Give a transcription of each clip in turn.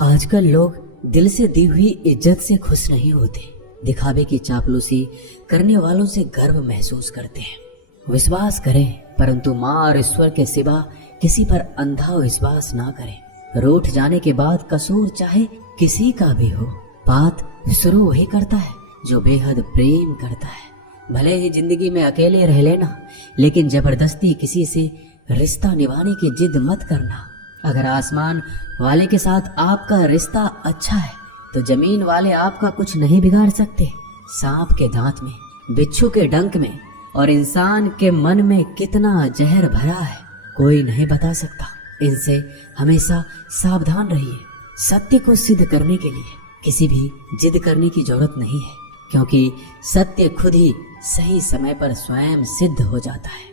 आजकल लोग दिल से दी हुई इज्जत से खुश नहीं होते, दिखावे की चापलूसी करने वालों से गर्व महसूस करते हैं। विश्वास करें, परंतु माँ और ईश्वर के सिवा किसी पर अंधा विश्वास ना करें। रूठ जाने के बाद कसूर चाहे किसी का भी हो, बात शुरू वही करता है जो बेहद प्रेम करता है। भले ही जिंदगी में अकेले रह लेना, लेकिन जबरदस्ती किसी से रिश्ता निभाने की जिद मत करना। अगर आसमान वाले के साथ आपका रिश्ता अच्छा है तो जमीन वाले आपका कुछ नहीं बिगाड़ सकते। सांप के दांत में, बिच्छू के डंक में और इंसान के मन में कितना जहर भरा है कोई नहीं बता सकता। इनसे हमेशा सावधान रहिए। सत्य को सिद्ध करने के लिए किसी भी जिद करने की जरूरत नहीं है, क्योंकि सत्य खुद ही सही समय पर स्वयं सिद्ध हो जाता है।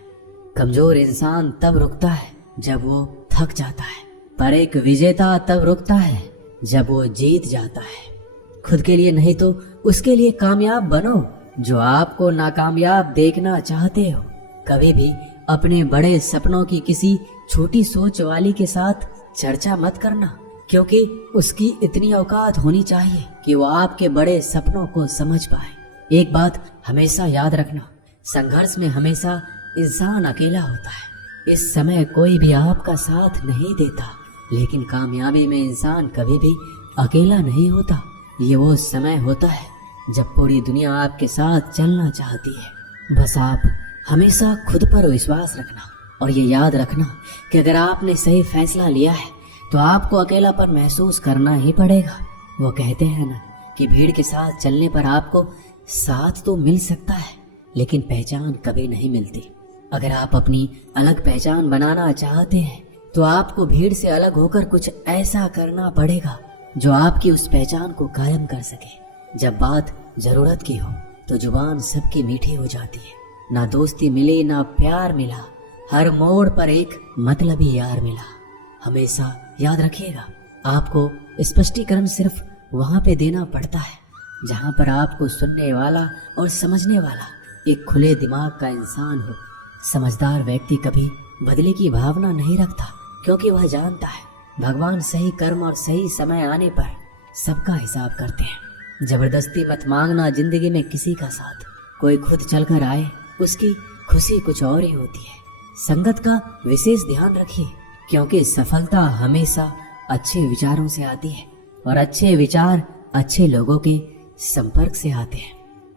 कमजोर इंसान तब रुकता है जब वो थक जाता है, पर एक विजेता तब रुकता है जब वो जीत जाता है। खुद के लिए नहीं तो उसके लिए कामयाब बनो जो आपको नाकामयाब देखना चाहते हो। कभी भी अपने बड़े सपनों की किसी छोटी सोच वाली के साथ चर्चा मत करना, क्योंकि उसकी इतनी औकात होनी चाहिए कि वो आपके बड़े सपनों को समझ पाए। एक बात हमेशा याद रखना, संघर्ष में हमेशा इंसान अकेला होता है। इस समय कोई भी आपका साथ नहीं देता, लेकिन कामयाबी में इंसान कभी भी अकेला नहीं होता। ये वो समय होता है जब पूरी दुनिया आपके साथ चलना चाहती है। बस आप हमेशा खुद पर विश्वास रखना और ये याद रखना कि अगर आपने सही फैसला लिया है तो आपको अकेलापन महसूस करना ही पड़ेगा। वो कहते हैं ना कि भीड़ के साथ चलने पर आपको साथ तो मिल सकता है, लेकिन पहचान कभी नहीं मिलती। अगर आप अपनी अलग पहचान बनाना चाहते हैं तो आपको भीड़ से अलग होकर कुछ ऐसा करना पड़ेगा जो आपकी उस पहचान को कायम कर सके। जब बात जरूरत की हो तो जुबान सबकी मीठी हो जाती है। ना दोस्ती मिली ना प्यार मिला, हर मोड़ पर एक मतलबी यार मिला। हमेशा याद रखिएगा, आपको स्पष्टीकरण सिर्फ वहां पे देना पड़ता है जहां पर आपको सुनने वाला और समझने वाला एक खुले दिमाग का इंसान हो। समझदार व्यक्ति कभी बदले की भावना नहीं रखता, क्योंकि वह जानता है भगवान सही कर्म और सही समय आने पर सबका हिसाब करते हैं। जबरदस्ती मत मांगना जिंदगी में किसी का साथ। कोई खुद चलकर आए, उसकी खुशी कुछ और ही होती है। संगत का विशेष ध्यान रखिए, क्योंकि सफलता हमेशा अच्छे विचारों से आती है और अच्छे विचार अच्छे लोगों के संपर्क से आते हैं।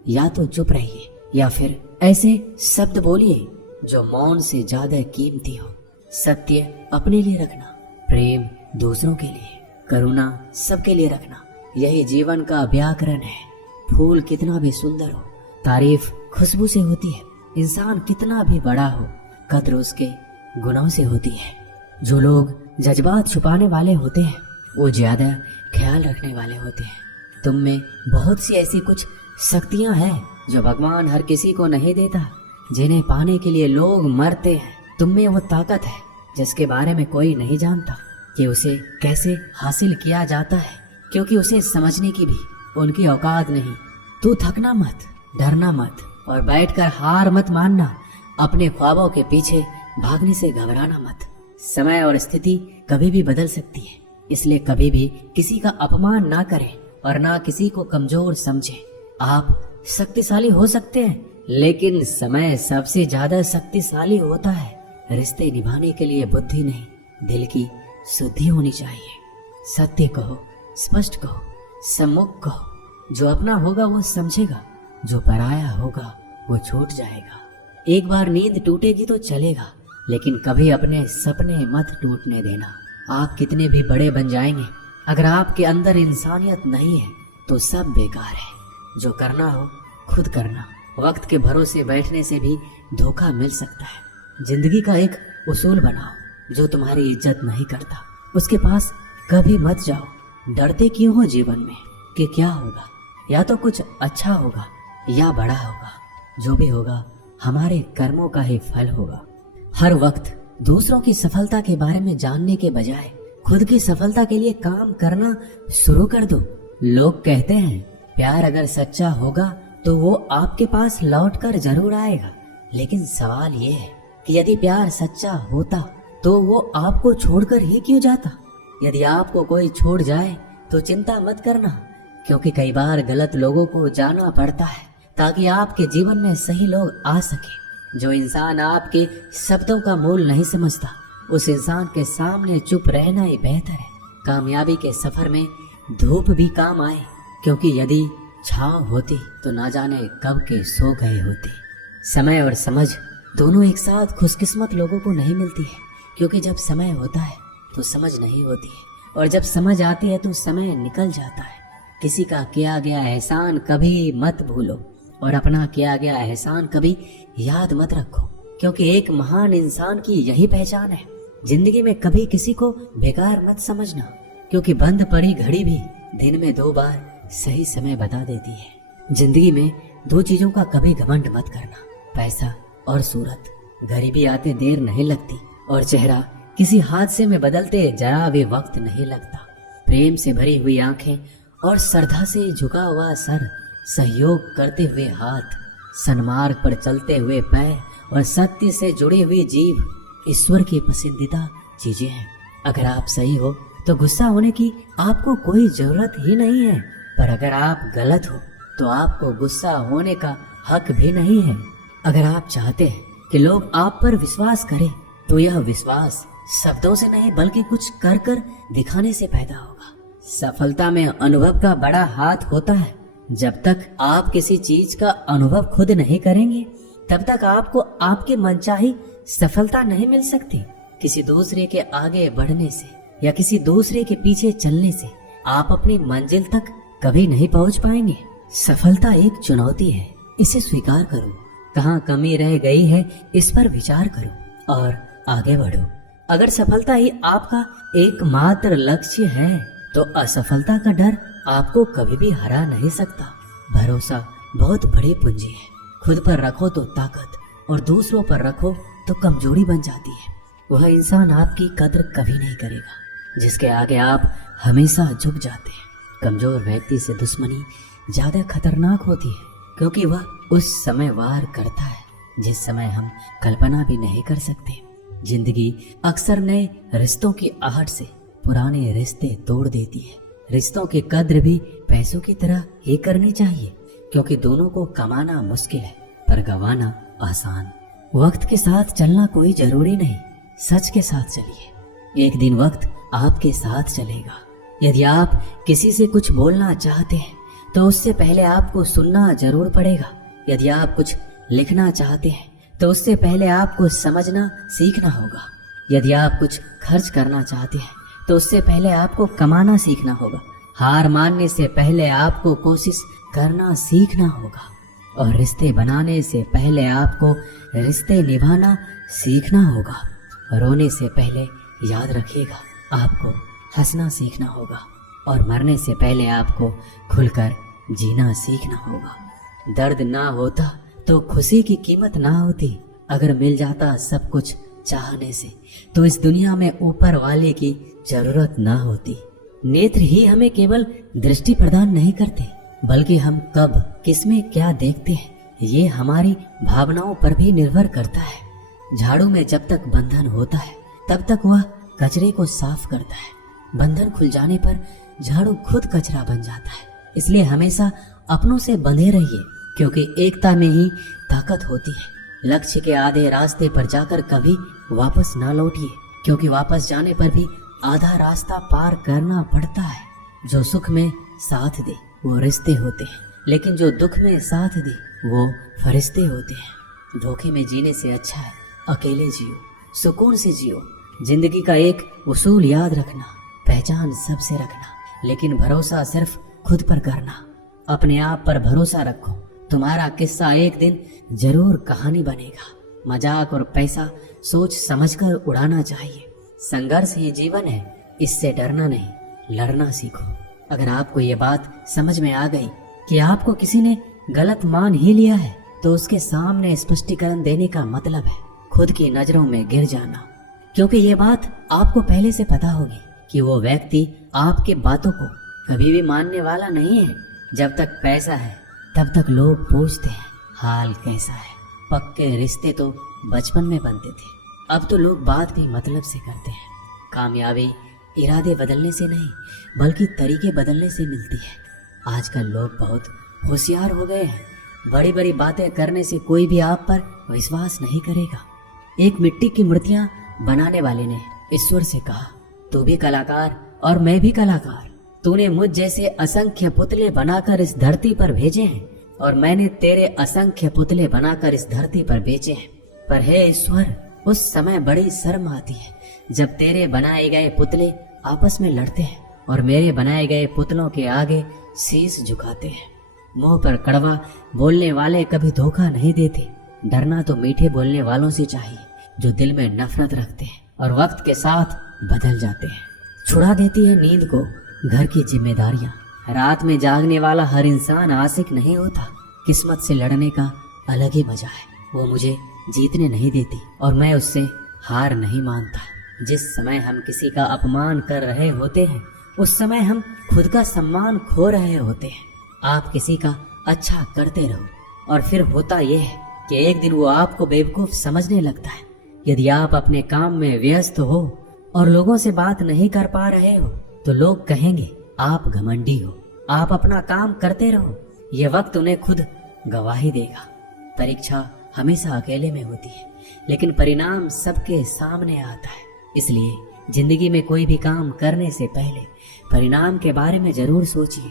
या तो चुप रहिए या फिर ऐसे शब्द बोलिए जो मौन से ज्यादा कीमती हो। सत्य अपने लिए रखना, प्रेम दूसरों के लिए, करुणा सबके लिए रखना, यही जीवन का व्याकरण है। फूल कितना भी सुंदर हो, तारीफ खुशबू से होती है। इंसान कितना भी बड़ा हो, कद्र उसके गुणों से होती है। जो लोग जज्बात छुपाने वाले होते हैं वो ज्यादा ख्याल रखने वाले होते हैं। तुम में बहुत सी ऐसी कुछ शक्तियां हैं जो भगवान हर किसी को नहीं देता, जिन्हें पाने के लिए लोग मरते हैं। तुम में वो ताकत है जिसके बारे में कोई नहीं जानता कि उसे कैसे हासिल किया जाता है, क्योंकि उसे समझने की भी उनकी औकात नहीं। तू थकना मत, डरना मत और बैठकर हार मत मानना। अपने ख्वाबों के पीछे भागने से घबराना मत। समय और स्थिति कभी भी बदल सकती है, इसलिए कभी भी किसी का अपमान ना करें और ना किसी को कमजोर समझें। आप शक्तिशाली हो सकते हैं, लेकिन समय सबसे ज्यादा शक्तिशाली होता है। रिश्ते निभाने के लिए बुद्धि नहीं, दिल की शुद्धि होनी चाहिए। सत्य कहो, स्पष्ट कहो, सम्मुख कहो। जो अपना होगा वो समझेगा, जो पराया होगा वो छूट जाएगा। एक बार नींद टूटेगी तो चलेगा, लेकिन कभी अपने सपने मत टूटने देना। आप कितने भी बड़े बन जाएंगे, अगर आपके अंदर इंसानियत नहीं है तो सब बेकार है। जो करना हो खुद करना। वक्त के भरोसे बैठने से भी धोखा मिल सकता है। जिंदगी का एक उसूल बनाओ, जो तुम्हारी इज्जत नहीं करता उसके पास कभी मत जाओ। डरते क्यों हो जीवन में कि क्या होगा? या तो कुछ अच्छा होगा या बड़ा होगा। जो भी होगा हमारे कर्मों का ही फल होगा। हर वक्त दूसरों की सफलता के बारे में जानने के बजाय खुद की सफलता के लिए काम करना शुरू कर दो। लोग कहते हैं प्यार अगर सच्चा होगा तो वो आपके पास लौटकर जरूर आएगा, लेकिन सवाल ये है कि यदि प्यार सच्चा होता तो वो आपको छोड़कर ही क्यों जाता? यदि आपको कोई छोड़ जाए तो चिंता मत करना, क्योंकि कई बार गलत लोगों को जाना पड़ता है ताकि आपके जीवन में सही लोग आ सके। जो इंसान आपके शब्दों का मूल नहीं समझता, उस इंसान के सामने चुप रहना ही बेहतर है। कामयाबी के सफर में धूप भी काम आए, क्योंकि यदि छांव होती तो ना जाने कब के सो गए होते। समय और समझ दोनों एक साथ खुशकिस्मत लोगों को नहीं मिलती है, क्योंकि जब समय होता है तो समझ नहीं होती है, और जब समझ आती है तो समय निकल जाता है। किसी का किया गया एहसान कभी मत भूलो, और अपना किया गया एहसान कभी याद मत रखो, क्योंकि एक महान इंसान की यही पहचान है। जिंदगी में कभी किसी को बेकार मत समझना, क्योंकि बंद पड़ी घड़ी भी दिन में 2 बार सही समय बता देती है। जिंदगी में 2 चीजों का कभी घमंड मत करना, पैसा और सूरत। गरीबी आते देर नहीं लगती, और चेहरा किसी हादसे में बदलते जरा भी वक्त नहीं लगता। प्रेम से भरी हुई आंखें और श्रद्धा से झुका हुआ सर, सहयोग करते हुए हाथ, सन्मार्ग पर चलते हुए पैर और सत्य से जुड़ी हुई जीभ ईश्वर की पसंदीदा चीजें हैं। अगर आप सही हो तो गुस्सा होने की आपको कोई जरूरत ही नहीं है, पर अगर आप गलत हो तो आपको गुस्सा होने का हक भी नहीं है। अगर आप चाहते हैं कि लोग आप पर विश्वास करें, तो यह विश्वास शब्दों से नहीं बल्कि कुछ कर कर दिखाने से पैदा होगा। सफलता में अनुभव का बड़ा हाथ होता है। जब तक आप किसी चीज का अनुभव खुद नहीं करेंगे, तब तक आपको आपके मनचाही सफलता नहीं मिल सकती। किसी दूसरे के आगे बढ़ने से या किसी दूसरे के पीछे चलने से आप अपनी मंजिल तक कभी नहीं पहुंच पाएंगे। सफलता एक चुनौती है, इसे स्वीकार करो। कहाँ कमी रह गई है, इस पर विचार करो और आगे बढ़ो। अगर सफलता ही आपका एकमात्र लक्ष्य है, तो असफलता का डर आपको कभी भी हरा नहीं सकता। भरोसा बहुत बड़ी पूंजी है। खुद पर रखो तो ताकत, और दूसरों पर रखो तो कमजोरी बन जाती है। वह इंसान आपकी कद्र कभी नहीं करेगा जिसके आगे आप हमेशा झुक जाते हैं। कमजोर व्यक्ति से दुश्मनी ज्यादा खतरनाक होती है, क्योंकि वह उस समय वार करता है जिस समय हम कल्पना भी नहीं कर सकते। जिंदगी अक्सर नए रिश्तों की आहट से पुराने रिश्ते तोड़ देती है। रिश्तों की कद्र भी पैसों की तरह ही करनी चाहिए, क्योंकि दोनों को कमाना मुश्किल है पर गंवाना आसान। वक्त के साथ चलना कोई जरूरी नहीं, सच के साथ चलिए। एक दिन वक्त आपके साथ चलेगा। यदि आप किसी से कुछ बोलना चाहते हैं तो उससे पहले आपको सुनना जरूर पड़ेगा। यदि आप कुछ लिखना चाहते हैं तो उससे पहले आपको समझना सीखना होगा। यदि आप कुछ खर्च करना चाहते हैं तो उससे पहले आपको कमाना सीखना होगा। हार मानने से पहले आपको कोशिश करना सीखना होगा, और रिश्ते बनाने से पहले आपको रिश्ते निभाना सीखना होगा। रोने से पहले याद रखिएगा, आपको हंसना सीखना होगा, और मरने से पहले आपको खुलकर जीना सीखना होगा। दर्द ना होता तो खुशी की कीमत ना होती। अगर मिल जाता सब कुछ चाहने से, तो इस दुनिया में ऊपर वाले की जरूरत ना होती। नेत्र ही हमें केवल दृष्टि प्रदान नहीं करते, बल्कि हम कब किसमें क्या देखते हैं ये हमारी भावनाओं पर भी निर्भर करता है। झाड़ू में जब तक बंधन होता है तब तक वह कचरे को साफ करता है। बंधन खुल जाने पर झाड़ू खुद कचरा बन जाता है। इसलिए हमेशा अपनों से बंधे रहिए, क्योंकि एकता में ही ताकत होती है। लक्ष्य के आधे रास्ते पर जाकर कभी वापस ना लौटिए, क्योंकि वापस जाने पर भी आधा रास्ता पार करना पड़ता है। जो सुख में साथ दे वो रिश्ते होते हैं, लेकिन जो दुख में साथ दे वो फरिश्ते होते हैं। धोखे में जीने से अच्छा है अकेले जियो, सुकून से जियो। जिंदगी का एक उसूल याद रखना, पहचान सबसे रखना, लेकिन भरोसा सिर्फ खुद पर करना। अपने आप पर भरोसा रखो, तुम्हारा किस्सा एक दिन जरूर कहानी बनेगा। मजाक और पैसा सोच समझकर उड़ाना चाहिए। संघर्ष ही जीवन है, इससे डरना नहीं लड़ना सीखो। अगर आपको ये बात समझ में आ गई कि आपको किसी ने गलत मान ही लिया है, तो उसके सामने स्पष्टीकरण देने का मतलब है खुद की नजरों में गिर जाना, क्योंकि ये बात आपको पहले से पता होगी कि वो व्यक्ति आपके बातों को कभी भी मानने वाला नहीं है। जब तक पैसा है तब तक लोग पूछते हैं हाल कैसा है। पक्के रिश्ते तो बचपन में बनते थे, अब तो लोग बात भी मतलब से करते हैं। कामयाबी इरादे बदलने से नहीं बल्कि तरीके बदलने से मिलती है। आजकल लोग बहुत होशियार हो गए हैं। बड़ी बड़ी बातें करने से कोई भी आप पर विश्वास नहीं करेगा। एक मिट्टी की मूर्तियां बनाने वाले ने ईश्वर से कहा, तू भी कलाकार और मैं भी कलाकार। तूने मुझ जैसे असंख्य पुतले बनाकर इस धरती पर भेजे हैं और मैंने तेरे असंख्य पुतले बनाकर इस धरती पर बेचे हैं। पर हे ईश्वर, उस समय बड़ी शर्म आती है जब तेरे बनाए गए पुतले आपस में लड़ते हैं और मेरे बनाए गए पुतलों के आगे शीश झुकाते हैं। मुंह पर कड़वा बोलने वाले कभी धोखा नहीं देते। डरना तो मीठे बोलने वालों से चाहिए जो दिल में नफरत रखते हैं और वक्त के साथ बदल जाते हैं। छुड़ा देती है नींद को घर की जिम्मेदारियां। रात में जागने वाला हर इंसान आशिक नहीं होता। किस्मत से लड़ने का अलग ही मजा है। वो मुझे जीतने नहीं देती और मैं उससे हार नहीं मानता। जिस समय हम किसी का अपमान कर रहे होते हैं उस समय हम खुद का सम्मान खो रहे होते हैं। आप किसी का अच्छा करते रहो और फिर होता यह है कि एक दिन वो आपको बेवकूफ समझने लगता है। यदि आप अपने काम में व्यस्त हो और लोगों से बात नहीं कर पा रहे हो तो लोग कहेंगे आप घमंडी हो। आप अपना काम करते रहो, ये वक्त उन्हें खुद गवाही देगा। परीक्षा हमेशा अकेले में होती है लेकिन परिणाम सबके सामने आता है। इसलिए जिंदगी में कोई भी काम करने से पहले परिणाम के बारे में जरूर सोचिए।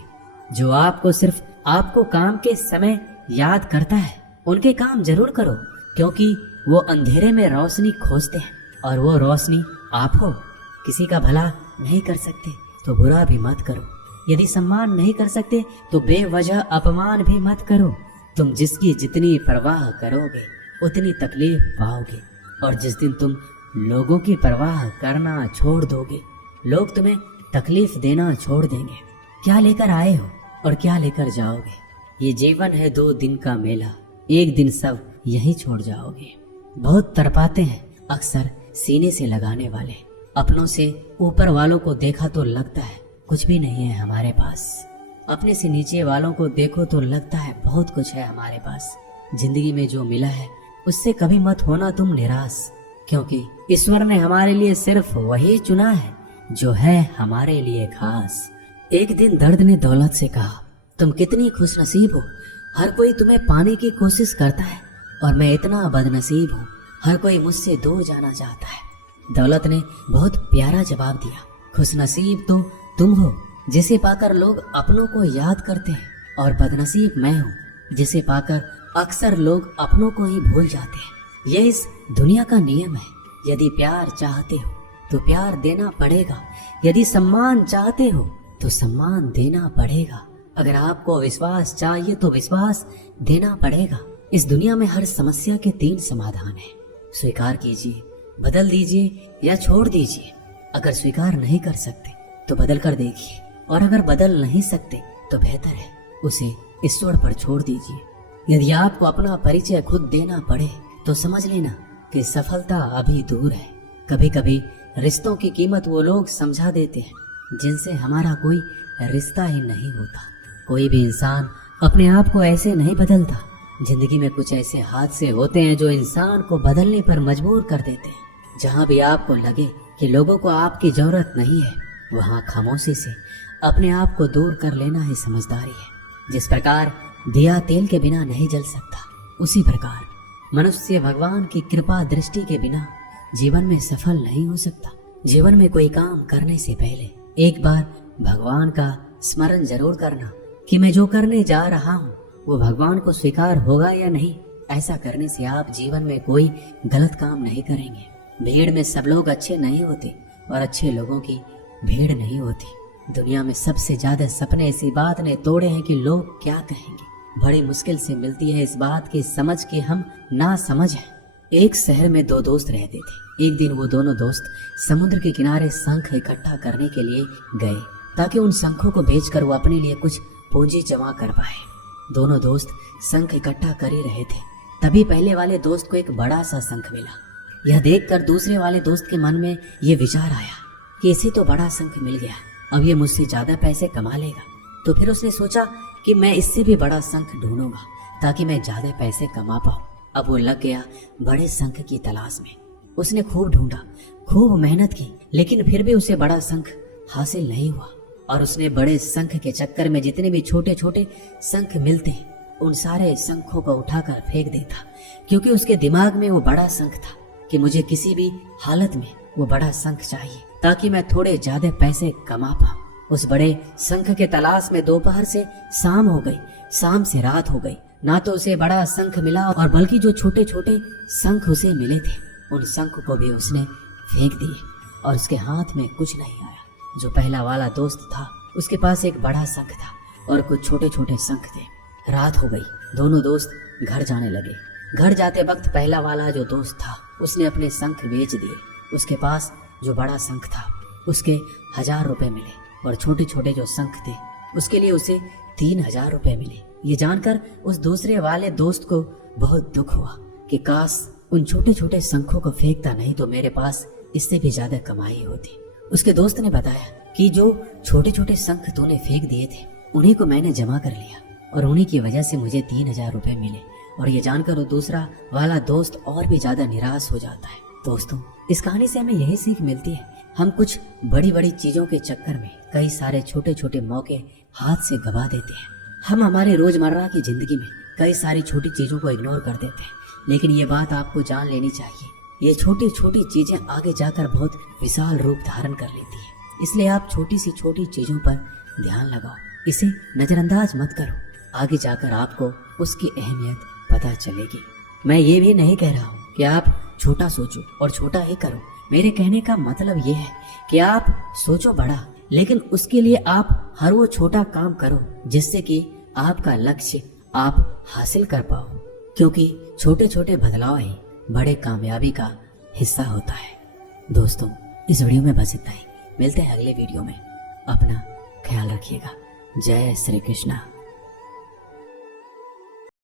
जो आपको सिर्फ आपको काम के समय याद करता है उनके काम जरूर करो, क्योंकि वो अंधेरे में रोशनी खोजते हैं और वो रोशनी आप हो। किसी का भला नहीं कर सकते तो बुरा भी मत करो। यदि सम्मान नहीं कर सकते तो बेवजह अपमान भी मत करो। तुम जिसकी जितनी परवाह करोगे उतनी तकलीफ पाओगे और जिस दिन तुम लोगों की परवाह करना छोड़ दोगे लोग तुम्हें तकलीफ देना छोड़ देंगे। क्या लेकर आए हो और क्या लेकर जाओगे? ये जीवन है 2 दिन का मेला, एक दिन सब यही छोड़ जाओगे। बहुत तड़पाते हैं अक्सर सीने से लगाने वाले। अपनों से ऊपर वालों को देखा तो लगता है कुछ भी नहीं है हमारे पास। अपने से नीचे वालों को देखो तो लगता है बहुत कुछ है हमारे पास। जिंदगी में जो मिला है उससे कभी मत होना तुम निराश, क्योंकि ईश्वर ने हमारे लिए सिर्फ वही चुना है जो है हमारे लिए खास। एक दिन दर्द ने दौलत से कहा, तुम कितनी खुशनसीब हो। हर कोई तुम्हें पाने की कोशिश करता है और मैं इतना बदनसीब हूँ, हर कोई मुझसे दूर जाना चाहता है। दौलत ने बहुत प्यारा जवाब दिया, खुशनसीब तो तुम हो जिसे पाकर लोग अपनों को याद करते हैं, और बदनसीब मैं हूँ जिसे पाकर अक्सर लोग अपनों को ही भूल जाते हैं। यह इस दुनिया का नियम है। यदि प्यार चाहते हो तो प्यार देना पड़ेगा, यदि सम्मान चाहते हो तो सम्मान देना पड़ेगा। अगर आपको विश्वास चाहिए तो विश्वास देना पड़ेगा। इस दुनिया में हर समस्या के 3 समाधान हैं। स्वीकार कीजिए, बदल दीजिए या छोड़ दीजिए। अगर स्वीकार नहीं कर सकते तो बदल कर देखिए, और अगर बदल नहीं सकते तो बेहतर है उसे ईश्वर पर छोड़ दीजिए। यदि आपको अपना परिचय खुद देना पड़े तो समझ लेना कि सफलता अभी दूर है। कभी कभी रिश्तों की कीमत वो लोग समझा देते हैं जिनसे हमारा कोई रिश्ता ही नहीं होता। कोई भी इंसान अपने आप को ऐसे नहीं बदलता। जिंदगी में कुछ ऐसे हादसे होते हैं जो इंसान को बदलने पर मजबूर कर देते हैं। जहाँ भी आपको लगे कि लोगों को आपकी जरूरत नहीं है, वहाँ खामोशी से अपने आप को दूर कर लेना ही समझदारी है। जिस प्रकार दिया तेल के बिना नहीं जल सकता, उसी प्रकार मनुष्य भगवान की कृपा दृष्टि के बिना जीवन में सफल नहीं हो सकता। जीवन में कोई काम करने से पहले एक बार भगवान का स्मरण जरूर करना कि मैं जो करने जा रहा हूँ वो भगवान को स्वीकार होगा या नहीं। ऐसा करने से आप जीवन में कोई गलत काम नहीं करेंगे। भीड़ में सब लोग अच्छे नहीं होते और अच्छे लोगों की भीड़ नहीं होती। दुनिया में सबसे ज्यादा सपने इसी बात ने तोड़े हैं कि लोग क्या कहेंगे। बड़ी मुश्किल से मिलती है इस बात की समझ के हम ना समझ हैं। एक शहर में 2 दोस्त रहते थे। एक दिन वो दोनों दोस्त समुद्र के किनारे शंख इकट्ठा करने के लिए गए ताकि उन शंखों को बेचकर वो अपने लिए कुछ पूंजी जमा कर पाए। दोनों दोस्त शंख इकट्ठा कर ही रहे थे, तभी पहले वाले दोस्त को एक बड़ा सा शंख मिला। यह देखकर दूसरे वाले दोस्त के मन में ये विचार आया कि इसे तो बड़ा शंख मिल गया, अब ये मुझसे ज्यादा पैसे कमा लेगा। तो फिर उसने सोचा कि मैं इससे भी बड़ा शंख ढूंढूंगा ताकि मैं ज्यादा पैसे कमा पाऊं। अब वो लग गया बड़े शंख की तलाश में। उसने खूब ढूंढा, खूब मेहनत की, लेकिन फिर भी उसे बड़ा शंख हासिल नहीं हुआ। और उसने बड़े शंख के चक्कर में जितने भी छोटे छोटे शंख मिलते उन सारे शंखों को उठाकर फेंक देता, क्योंकि उसके दिमाग में वो बड़ा शंख था कि मुझे किसी भी हालत में वो बड़ा शंख चाहिए ताकि मैं थोड़े ज्यादा पैसे कमा पाऊं। उस बड़े शंख के तलाश में दोपहर से शाम हो गई, शाम से रात हो गई, ना तो उसे बड़ा शंख मिला और बल्कि जो छोटे छोटे शंख उसे मिले थे उन शंख को भी उसने फेंक दिए और उसके हाथ में कुछ नहीं आया। जो पहला वाला दोस्त था उसके पास एक बड़ा शंख था और कुछ छोटे छोटे शंख थे। रात हो गई, दोनों दोस्त घर जाने लगे। घर जाते वक्त पहला वाला जो दोस्त था उसने अपने शंख बेच दिए। उसके पास जो बड़ा शंख था उसके 1000 रुपए मिले और छोटे छोटे जो शंख थे उसके लिए उसे 3000 रुपए मिले। ये जानकर उस दूसरे वाले दोस्त को बहुत दुख हुआ कि काश उन छोटे छोटे शंखों को फेंकता नहीं तो मेरे पास इससे भी ज्यादा कमाई होती। उसके दोस्त ने बताया कि जो छोटे छोटे शंख तूने फेंक दिए थे उन्हीं को मैंने जमा कर लिया और उन्हीं की वजह से मुझे 3000 रुपए मिले। और ये जानकर वो दूसरा वाला दोस्त और भी ज्यादा निराश हो जाता है। दोस्तों, इस कहानी से हमें यही सीख मिलती है, हम कुछ बड़ी बड़ी चीजों के चक्कर में कई सारे छोटे छोटे मौके हाथ से गवा देते हैं। हम हमारे रोजमर्रा की जिंदगी में कई सारी छोटी चीजों को इग्नोर कर देते हैं, लेकिन ये बात आपको जान लेनी चाहिए, ये छोटी छोटी चीजें आगे जाकर बहुत विशाल रूप धारण कर लेती है। इसलिए आप छोटी सी छोटी चीजों पर ध्यान लगाओ, इसे नजरअंदाज मत करो, आगे जाकर आपको उसकी अहमियत पता चलेगी। मैं ये भी नहीं कह रहा हूँ कि आप छोटा सोचो और छोटा ही करो। मेरे कहने का मतलब ये है कि आप सोचो बड़ा, लेकिन उसके लिए आप हर वो छोटा काम करो जिससे कि आपका लक्ष्य आप हासिल कर पाओ, क्योंकि छोटे छोटे बदलाव ही बड़े कामयाबी का हिस्सा होता है। दोस्तों, इस वीडियो में बस इतना ही। मिलते हैं अगले वीडियो में। अपना ख्याल रखिएगा। जय श्री कृष्णा।